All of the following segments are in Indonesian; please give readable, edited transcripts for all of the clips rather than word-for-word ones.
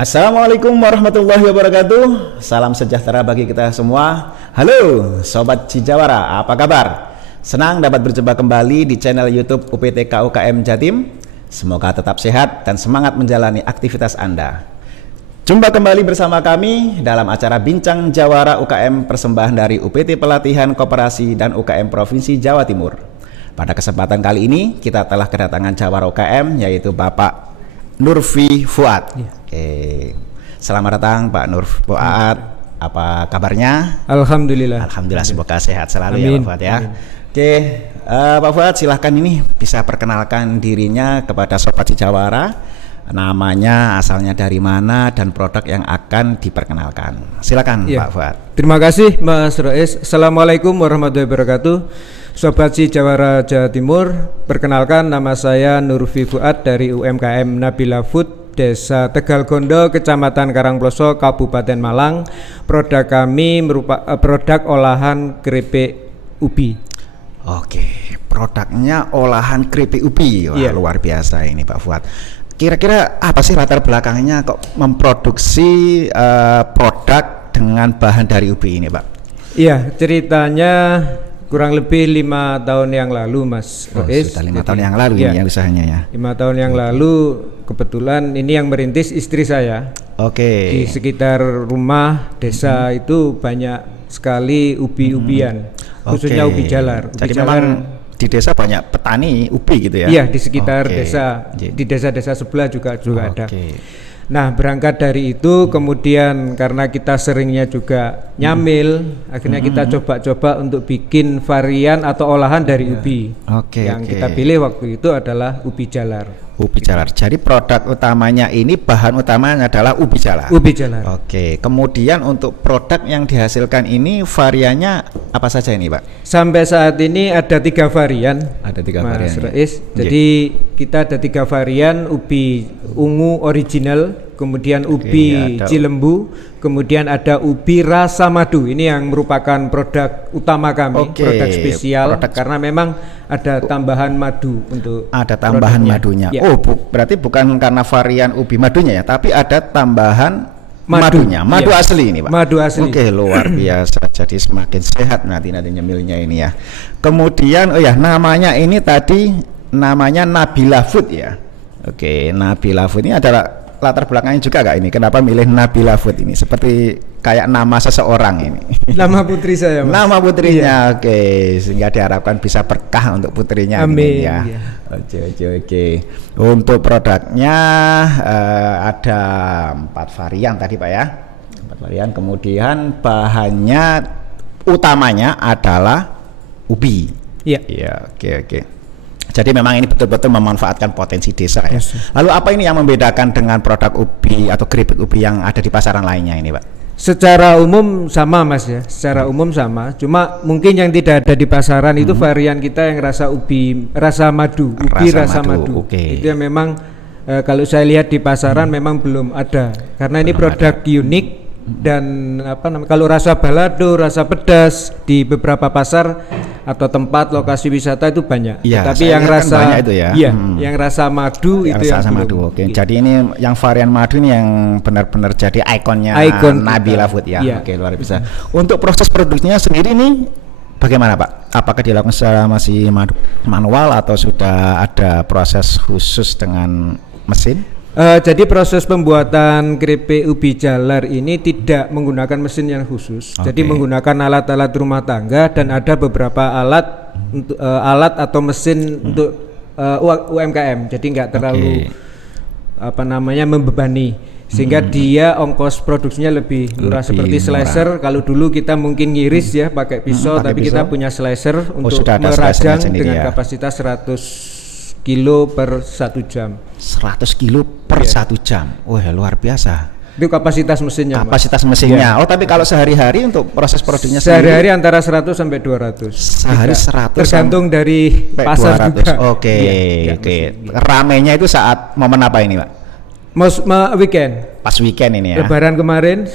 Assalamualaikum warahmatullahi wabarakatuh. Salam sejahtera bagi kita semua. Halo Sobat Cijawara, apa kabar? Senang dapat berjumpa kembali di channel YouTube UPTK UKM Jatim. Semoga tetap sehat dan semangat menjalani aktivitas Anda. Jumpa kembali bersama kami dalam acara Bincang Jawara UKM persembahan dari UPT Pelatihan Koperasi dan UKM Provinsi Jawa Timur. Pada kesempatan kali ini kita telah kedatangan Jawara UKM, yaitu Bapak Nurfi Fuad. Oke. Selamat datang Pak Nur Fuad. Apa kabarnya? Alhamdulillah. Alhamdulillah, semoga sehat selalu. Amin. Ya Pak Fuad ya. Amin. Oke, Pak Fuad silahkan ini bisa perkenalkan dirinya kepada Sobat Cijawara. Namanya, asalnya dari mana, dan produk yang akan diperkenalkan. Silakan Pak Fuad. Terima kasih Mas Rais. Assalamualaikum warahmatullahi wabarakatuh. Sobat Cijawara Jawa Timur, perkenalkan nama saya Nurfi Fuad dari UMKM Nabila Food, Desa Tegal Gondo, Kecamatan Karangploso, Kabupaten Malang. Produk kami merupakan produk olahan keripik ubi. Oke, produknya olahan keripik ubi. Wah, luar biasa ini Pak Fuad. Kira-kira apa sih latar belakangnya kok memproduksi produk dengan bahan dari ubi ini, Pak? Iya, ceritanya kurang lebih 5 tahun yang lalu, Mas Rais. Sudah 5 tahun yang lalu ini yang usahanya ya. 5 tahun yang lalu kebetulan ini yang merintis istri saya. Oke. Di sekitar rumah desa itu banyak sekali ubi-ubian, khususnya ubi jalar. Jadi memang di desa banyak petani ubi gitu ya? Iya, di sekitar desa, di desa-desa sebelah juga ada. Nah, berangkat dari itu kemudian karena kita seringnya juga nyamil, akhirnya kita coba-coba untuk bikin varian atau olahan dari ubi. Yang kita pilih waktu itu adalah ubi jalar. Ubi jalar. Jadi produk utamanya ini, bahan utamanya adalah ubi jalar. Ubi jalar. Oke. Kemudian untuk produk yang dihasilkan ini variannya apa saja ini, Pak? Sampai saat ini ada 3 varian. Ada 3 Mas varian. Rais. Jadi kita ada 3 varian: ubi ungu original, kemudian ubi cilembu, kemudian ada ubi rasa madu. Ini yang merupakan produk utama kami, produk spesial, karena memang ada tambahan madu untuk. Ada tambahan madunya. Ya. Berarti bukan karena varian ubi madunya ya, tapi ada tambahan madunya. Madu asli ini, Pak. Madu asli. Oke, luar biasa. Jadi semakin sehat nanti nyemilnya ini ya. Kemudian namanya ini tadi namanya Nabila Food ya. Oke, Nabila Food ini adalah latar belakangnya juga gak ini? Kenapa milih Nabila Food ini? Seperti kayak nama seseorang ini. Nama putri saya, Mas. Nama putrinya, oke. Sehingga diharapkan bisa berkah untuk putrinya. Amin. Ya. Oke. Untuk produknya ada 4 varian tadi, Pak ya. 4 varian. Kemudian bahannya utamanya adalah ubi. Iya, oke. Jadi memang ini betul-betul memanfaatkan potensi desa ya. Lalu apa ini yang membedakan dengan produk ubi atau keripik ubi yang ada di pasaran lainnya ini, Pak? Secara umum sama, Mas ya. Secara umum sama. Cuma mungkin yang tidak ada di pasaran itu varian kita yang rasa ubi, rasa madu, ubi rasa madu. Itu yang memang kalau saya lihat di pasaran memang belum ada. Karena ini produk unik dan kalau rasa balado, rasa pedas di beberapa pasar atau tempat lokasi wisata itu banyak. Tapi yang rasa itu ya. Yang rasa madu itu yang madu. Oke. Jadi ini yang varian madu ini yang benar-benar jadi ikonnya Nabila Food ya. Oke, luar biasa. Untuk proses produksinya sendiri ini bagaimana, Pak? Apakah dilakukan secara masih manual atau sudah ada proses khusus dengan mesin? Jadi proses pembuatan keripik ubi jalar ini tidak menggunakan mesin yang khusus. Jadi menggunakan alat-alat rumah tangga dan ada beberapa alat untuk alat atau mesin untuk UMKM. Jadi nggak terlalu membebani, sehingga dia ongkos produksinya lebih murah. Seperti slicer, kalau dulu kita mungkin ngiris ya pakai pisau, tapi kita punya slicer untuk merajang dengan kapasitas 100 kilo per 1 jam. 100 kilo per 1 jam. Wah, luar biasa. Itu kapasitas mesinnya. Kapasitas mesinnya. Tapi kalau sehari-hari untuk proses produknya sehari-hari antara 100 sampai 200. Sehari 100 tergantung dari pasar 200. Juga. Oke. Ramenya itu saat momen apa ini, Pak? Weekend. Pas weekend ini ya. Lebaran kemarin,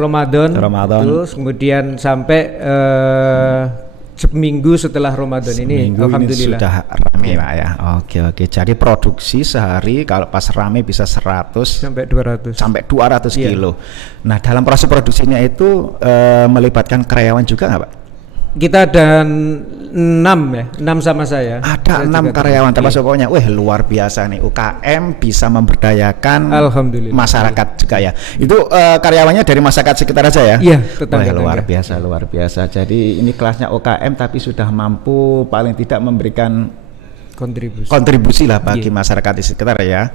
Ramadan. Terus kemudian sampai seminggu setelah Ramadan ini alhamdulillah ini sudah rame Pak ya. Oke. Jadi produksi sehari kalau pas rame bisa 100 sampai 200 kilo. Nah, dalam proses produksinya itu melibatkan karyawan juga nggak Pak? Kita ada 6 sama saya. Ada 6 karyawan termasuk pokoknya. Wah, luar biasa nih, UKM bisa memberdayakan alhamdulillah masyarakat juga ya. Itu karyawannya dari masyarakat sekitar aja ya? Iya, tetangga. Luar biasa. Jadi ini kelasnya UKM tapi sudah mampu paling tidak memberikan kontribusi lah bagi masyarakat di sekitar ya.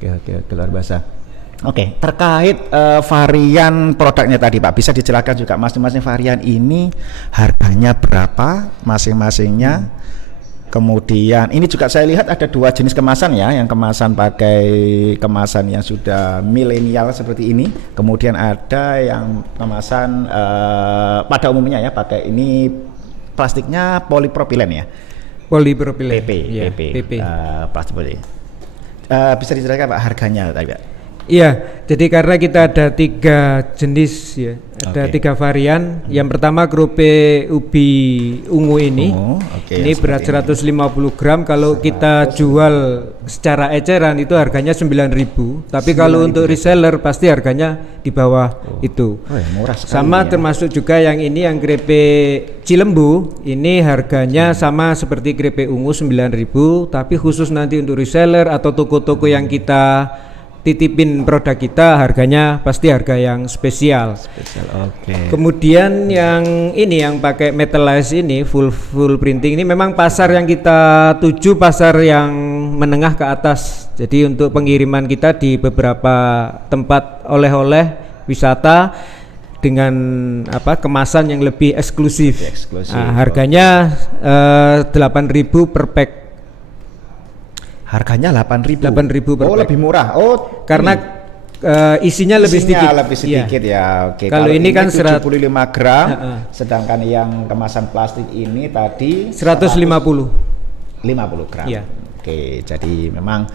Oke, luar biasa. Oke, terkait varian produknya tadi Pak, bisa dijelaskan juga masing-masing varian ini harganya berapa masing-masingnya. Kemudian ini juga saya lihat ada 2 jenis kemasan ya, yang kemasan pakai kemasan yang sudah milenial seperti ini. Kemudian ada yang kemasan pada umumnya ya pakai ini plastiknya polipropilen ya. Polipropilen. PP. Plastik poly. Bisa dijelaskan Pak harganya tadi Pak? Iya, jadi karena kita ada 3 jenis ya, ada 3 varian. Yang pertama grupe ubi ungu ini, ini berat 150 gram. Kalau kita jual secara eceran itu harganya 9.000. Tapi kalau untuk reseller pasti harganya di bawah itu. Murah sekali. Sama termasuk juga yang ini yang grepe Cilembu, ini harganya sama seperti grepe ungu 9.000. Tapi khusus nanti untuk reseller atau toko-toko yang kita titipin produk kita harganya pasti harga yang spesial. Kemudian yang ini yang pakai metalize ini full printing ini memang pasar yang kita tuju pasar yang menengah ke atas. Jadi untuk pengiriman kita di beberapa tempat oleh-oleh wisata dengan kemasan yang lebih eksklusif. Harganya 8.000 per pack. Harganya 8.000 per pack. Lebih murah. Karena isinya lebih sedikit. Ya. Oke. Kalau ini kan 75 gram, sedangkan yang kemasan plastik ini tadi 150 gram. Ya. Oke, jadi memang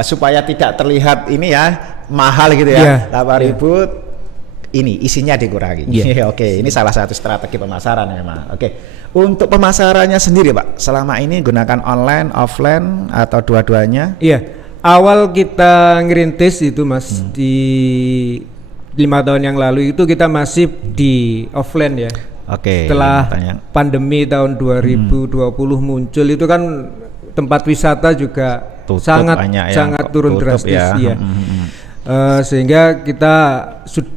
supaya tidak terlihat ini ya mahal gitu ya. 8.000 ini isinya dikurangi. Oke, ini salah satu strategi pemasaran memang. Oke. Untuk pemasarannya sendiri Pak, selama ini gunakan online, offline atau dua-duanya? Iya, awal kita ngerintis itu Mas di 5 tahun yang lalu itu kita masih di offline ya. Setelah pandemi tahun 2020 muncul itu kan tempat wisata juga sangat turun drastis ya. Sehingga kita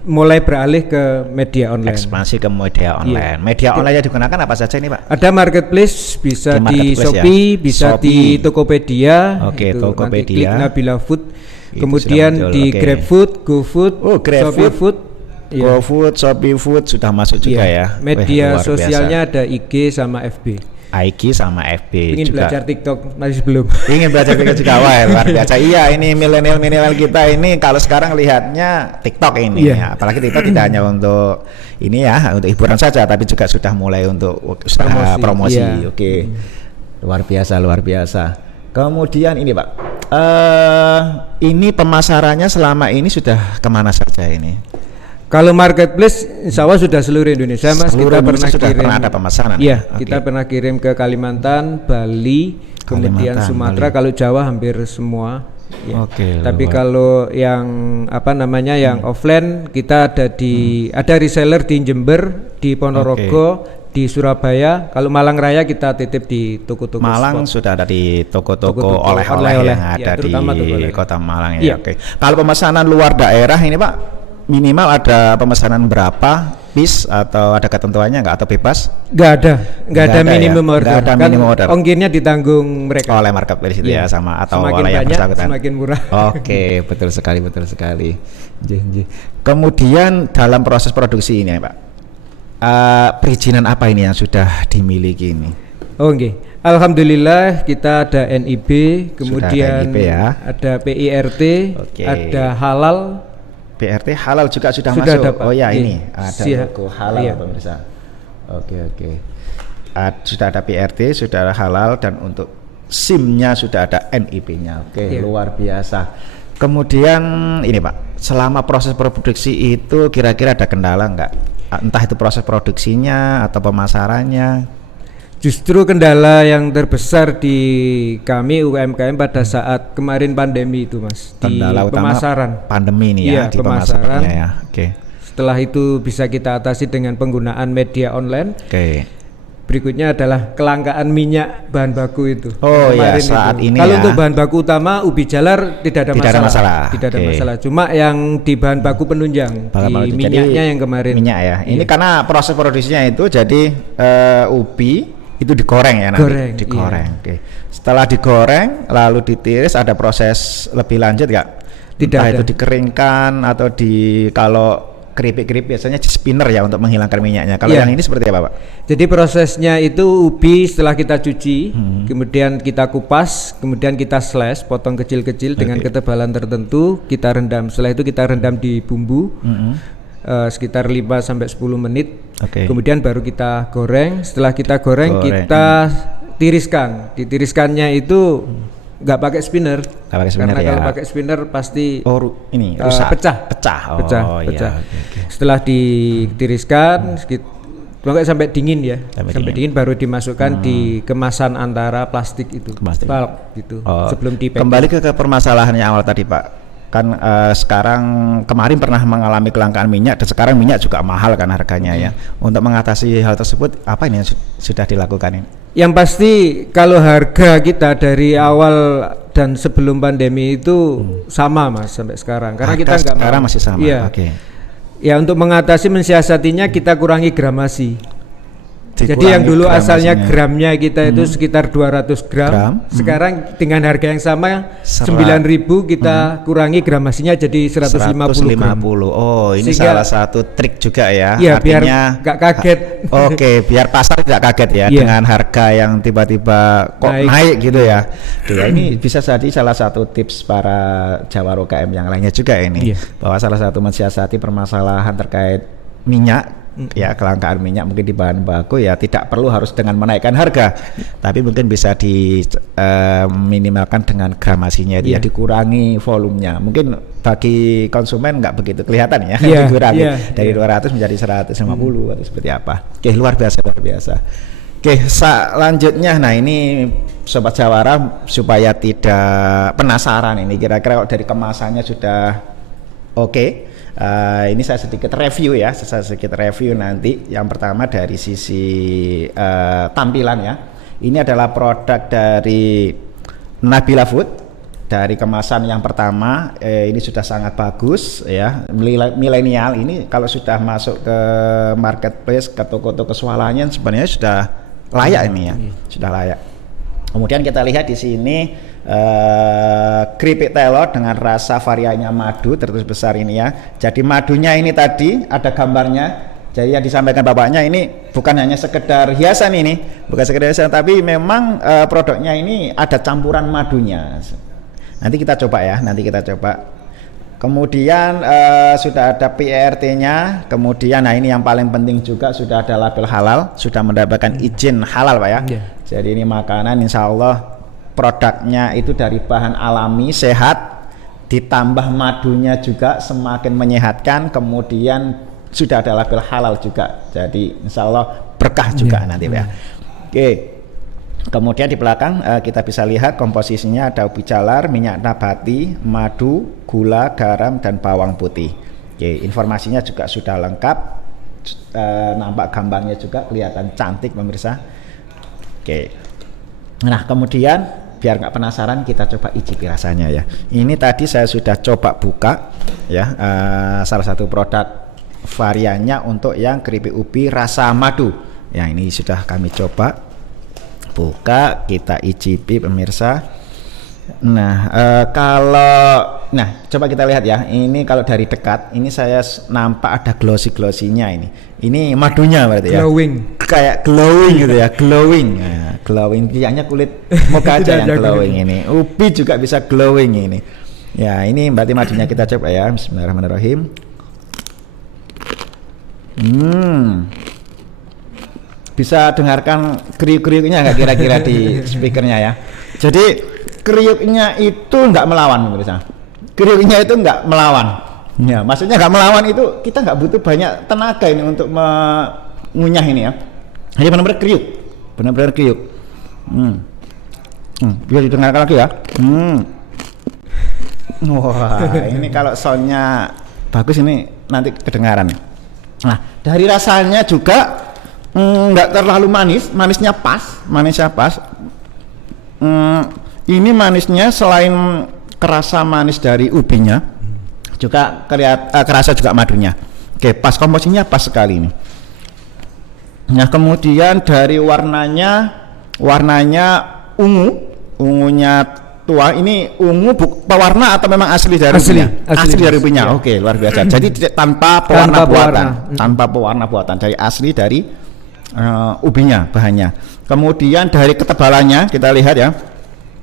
mulai beralih ke media online. Ekspansi ke media online. Media online yang digunakan apa saja ini Pak? Ada marketplace, bisa di Shopee, bisa di Tokopedia. Tokopedia. Klik Nabila Food. Kemudian di GrabFood, GoFood, Shopee Food, GoFood, Shopee Food sudah masuk juga ya. Media sosialnya ada IG sama FB. IG sama FB. Ingin juga belajar TikTok masih belum. Ingin belajar TikTok juga luar biasa. Iya, ini milenial kita ini kalau sekarang lihatnya TikTok ini ya. Apalagi TikTok tidak hanya untuk ini ya, untuk hiburan saja tapi juga sudah mulai untuk usaha promosi. Oke. Luar biasa. Kemudian ini Pak. Ini pemasarannya selama ini sudah kemana saja ini? Kalau marketplace insya Allah sudah seluruh Indonesia Mas. Kita pernah ada pemesanan. Iya, kita pernah kirim ke Kalimantan, Bali, kemudian Sumatera, Kalau Jawa hampir semua. Ya. Tapi kalau yang yang offline kita ada reseller di Jember, di Ponorogo, di Surabaya. Kalau Malang Raya kita titip di toko-toko Malang spot. sudah ada di toko-toko oleh-oleh yang ada di Kota Malang ya. Kalau pemesanan luar daerah ini Pak, minimal ada pemesanan berapa piece atau ada ketentuannya nggak atau bebas? Nggak ada minimum order. Nggak ada minimum order. Ongkirnya ditanggung mereka. Oleh marketplace itu ya sama atau semakin oleh yang banyak, bersangkutan. semakin murah. Oke, betul sekali. Kemudian dalam proses produksi ini Pak, perizinan apa ini yang sudah dimiliki ini? Alhamdulillah kita ada NIB, kemudian ada, NIB ya. Ada PIRT, ada halal. PRT halal juga sudah masuk. Ada, ini ada logo halal pemirsa. Oke. Sudah ada PRT, sudah ada halal dan untuk SIM-nya sudah ada NIP-nya. Luar biasa. Kemudian ini Pak, selama proses produksi itu kira-kira ada kendala nggak? Entah itu proses produksinya atau pemasarannya. Justru kendala yang terbesar di kami UMKM pada saat kemarin pandemi itu, Mas, kendala di utama pemasaran. Pandemi ini Iya, ya, di pemasaran ya. Oke. Setelah itu bisa kita atasi dengan penggunaan media online. Oke. Berikutnya adalah kelangkaan minyak bahan baku itu. Oh ya, saat itu. ini Kalau ya. untuk bahan baku utama ubi jalar tidak ada masalah. Tidak ada masalah. Cuma yang di bahan baku penunjang, di minyaknya yang kemarin. Minyak ya. Ini karena proses produksinya itu jadi ubi itu digoreng ya nanti. Digoreng. Oke. Setelah digoreng lalu ditiris, ada proses lebih lanjut nggak? Tidak ada. Itu dikeringkan atau kalau keripik-keripik biasanya di spinner ya untuk menghilangkan minyaknya. Kalau yang ini seperti apa, Pak? Jadi prosesnya itu ubi setelah kita cuci, kemudian kita kupas, kemudian kita slash, potong kecil-kecil dengan ketebalan tertentu, kita rendam. Setelah itu kita rendam di bumbu sekitar 5-10 menit. Kemudian baru kita goreng. Setelah kita goreng. Kita tiriskan. Ditiriskannya itu nggak pakai spinner, karena kalau pakai spinner pasti rusak, pecah. Iya. Setelah ditiriskan pokoknya sampai dingin ya, sampai dingin baru dimasukkan di kemasan antara plastik itu, bulk gitu, sebelum dipacking. Kembali ke permasalahan yang awal tadi, Pak. Kan sekarang kemarin pernah mengalami kelangkaan minyak dan sekarang minyak juga mahal kan harganya ya. Untuk mengatasi hal tersebut apa ini yang sudah dilakukan ini? Yang pasti kalau harga kita dari awal dan sebelum pandemi itu sama, Mas, sampai sekarang. Karena harga kita nggak sekarang masih sama. Iya. Ya, untuk mengatasi mensiasatinya kita kurangi gramasi. Jadi yang dulu asalnya gramnya kita itu sekitar 200 gram. Sekarang dengan harga yang sama 9.000 kita kurangi gramasinya jadi 150 gram. Oh, ini salah satu trik juga ya. Iya, artinya biar gak kaget. Oke, biar pasar tidak kaget ya dengan harga yang tiba-tiba kok naik gitu ya. Ya ini bisa jadi salah satu tips para Jawara UKM yang lainnya juga ini. Bahwa salah satu mensiasati permasalahan terkait minyak, ya kelangkaan minyak mungkin di bahan baku ya tidak perlu harus dengan menaikkan harga, tapi mungkin bisa minimalkan dengan gramasinya ya, dikurangi volumenya. Mungkin bagi konsumen nggak begitu kelihatan ya, dikurangi dari 200 menjadi 150 atau seperti apa. Oke, luar biasa. Oke, selanjutnya, nah ini Sobat Jawara supaya tidak penasaran ini kira-kira dari kemasannya sudah oke. Ini saya sedikit review ya, nanti. Yang pertama dari sisi tampilan ya. Ini adalah produk dari Nabila Food. Dari kemasan yang pertama, ini sudah sangat bagus ya. Milenial ini kalau sudah masuk ke marketplace, ke toko-toko swalayan sebenarnya sudah layak ini ya, sudah layak. Kemudian kita lihat di sini keripik telur dengan rasa variannya madu terus besar ini ya. Jadi madunya ini tadi ada gambarnya. Jadi yang disampaikan bapaknya ini bukan hanya sekedar hiasan ini, bukan sekedar hiasan, tapi memang produknya ini ada campuran madunya. Nanti kita coba ya, Kemudian sudah ada PRT-nya, kemudian nah ini yang paling penting juga sudah ada label halal, sudah mendapatkan izin halal, Pak ya. Jadi ini makanan insya Allah produknya itu dari bahan alami, sehat, ditambah madunya juga semakin menyehatkan, kemudian sudah ada label halal juga. Jadi insya Allah berkah juga nanti, Pak ya. Oke. Kemudian di belakang kita bisa lihat komposisinya ada ubi jalar, minyak nabati, madu, gula, garam, dan bawang putih. Oke, informasinya juga sudah lengkap, nampak gambarnya juga kelihatan cantik pemirsa. Oke, nah kemudian biar nggak penasaran kita coba icipi rasanya ya. Ini tadi saya sudah coba buka ya, salah satu produk variannya untuk yang keripik ubi rasa madu. Ya ini sudah kami coba. Buka, kita icipi pemirsa. Nah coba kita lihat ya. Ini kalau dari dekat ini saya nampak ada glossy-glossinya ini. Ini madunya berarti ya. Kayak glowing gitu ya, glowing. Nah, glowing hanya kulit muka aja yang glowing ini. Ubi juga bisa glowing ini. Ya, ini berarti madunya kita coba ya. Bismillahirrahmanirrahim. Bisa dengarkan kriuk-kriuknya nggak kira-kira di speakernya ya. Jadi kriuknya itu nggak melawan pemirsa. Kriuknya itu nggak melawan. Ya, maksudnya nggak melawan itu kita nggak butuh banyak tenaga ini untuk mengunyah ini ya. Jadi benar-benar kriuk. benar-benar kriuk. Biar didengarkan lagi ya. Wah, ini kalau soundnya bagus ini nanti kedengaran. Nah, dari rasanya juga nggak terlalu manis, manisnya pas. Ini manisnya selain kerasa manis dari ubinya, juga kerasa juga madunya. Oke, pas, komposisinya pas sekali ini. Nah, kemudian dari warnanya ungunya tua. Ini ungu pewarna atau memang asli dari ubinya? Asli dari ubinya. Ya. Oke, luar biasa. Jadi tanpa pewarna buatan, tanpa pewarna buatan, dari asli dari ubinya bahannya. Kemudian dari ketebalannya kita lihat ya,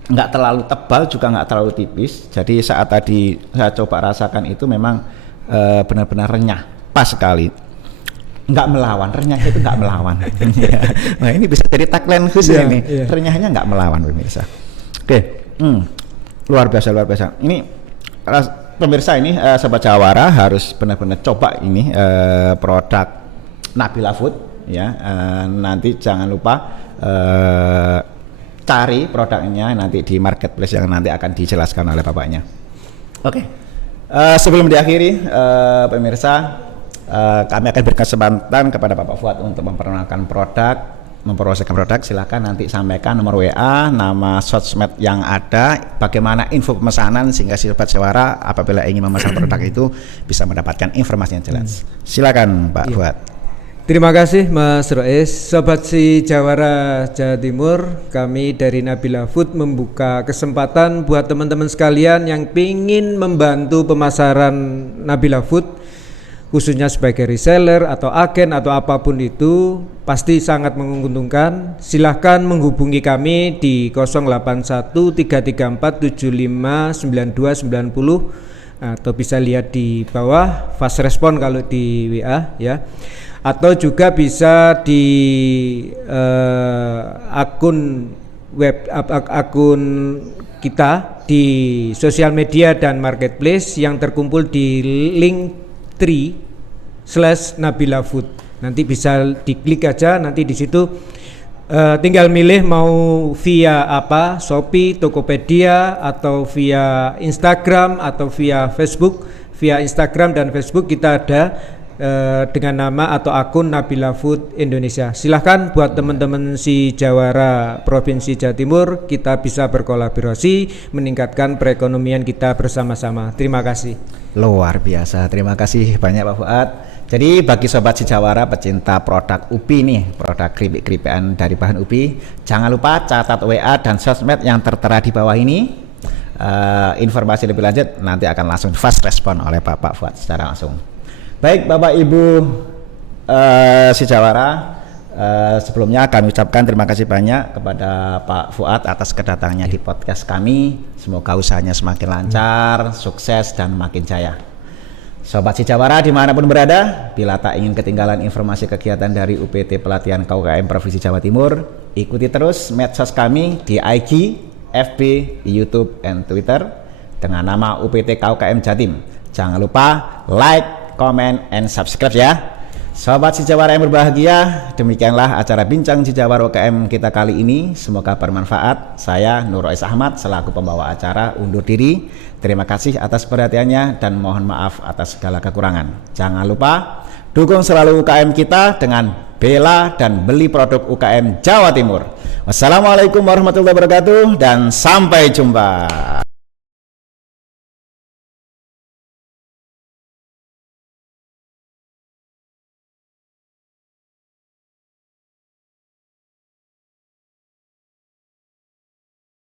nggak terlalu tebal juga nggak terlalu tipis. Jadi saat tadi saya coba rasakan itu memang benar-benar renyah, pas sekali. Nggak melawan, renyahnya itu nggak melawan. Nah, ini bisa jadi tagline khusus ini. Renyahnya nggak melawan pemirsa. Oke, luar biasa. Ini pemirsa ini Sobat Jawara harus benar-benar coba ini produk Nabila Food ya. Nanti jangan lupa cari produknya nanti di marketplace yang nanti akan dijelaskan oleh bapaknya. Oke, sebelum diakhiri pemirsa, kami akan berikan kesempatan kepada Bapak Fuad untuk memperkenalkan mempromosikan produk. Silakan nanti sampaikan nomor WA, nama sosmed yang ada, bagaimana info pemesanan sehingga Sobat Jawara apabila ingin memesan produk itu bisa mendapatkan informasi yang jelas. Silakan Pak Fuad. Terima kasih Mas Rois. Sobat si Jawara Jawa Timur, kami dari Nabila Food membuka kesempatan buat teman-teman sekalian yang ingin membantu pemasaran Nabila Food, khususnya sebagai reseller atau agen atau apapun itu, pasti sangat menguntungkan. Silahkan menghubungi kami di 081334759290 atau bisa lihat di bawah fast respon kalau di WA ya. Atau juga bisa di akun kita di sosial media dan marketplace yang terkumpul di Linktree/Nabila Food. Nanti bisa diklik aja, nanti di situ tinggal milih mau via apa, Shopee, Tokopedia atau via Instagram atau via Facebook. Via Instagram dan Facebook kita ada dengan nama atau akun Nabila Food Indonesia. Silahkan buat teman-teman si Jawara Provinsi Jawa Timur, kita bisa berkolaborasi meningkatkan perekonomian kita bersama-sama. Terima kasih. Luar biasa, terima kasih banyak Pak Fuad. Jadi bagi Sobat si Jawara pecinta produk ubi nih, produk keripik-keripikan dari bahan ubi, jangan lupa catat WA dan sosmed yang tertera di bawah ini. Informasi lebih lanjut nanti akan langsung fast respon oleh Bapak Fuad secara langsung. Baik Bapak Ibu si Jawara, sebelumnya kami ucapkan terima kasih banyak kepada Pak Fuad atas kedatangannya di podcast kami. Semoga usahanya semakin lancar, sukses dan makin jaya. Sobat si Jawara dimanapun berada, bila tak ingin ketinggalan informasi kegiatan dari UPT Pelatihan KUKM Provinsi Jawa Timur, ikuti terus medsos kami di IG, FB, YouTube, dan Twitter dengan nama UPT KUKM Jatim. Jangan lupa like, comment, and subscribe ya. Sobat si Jawara yang berbahagia, demikianlah acara Bincang si Jawara UKM kita kali ini. Semoga bermanfaat. Saya Nur Rois Ahmad selaku pembawa acara undur diri. Terima kasih atas perhatiannya dan mohon maaf atas segala kekurangan. Jangan lupa dukung selalu UKM kita dengan bela dan beli produk UKM Jawa Timur. Wassalamualaikum warahmatullahi wabarakatuh dan sampai jumpa.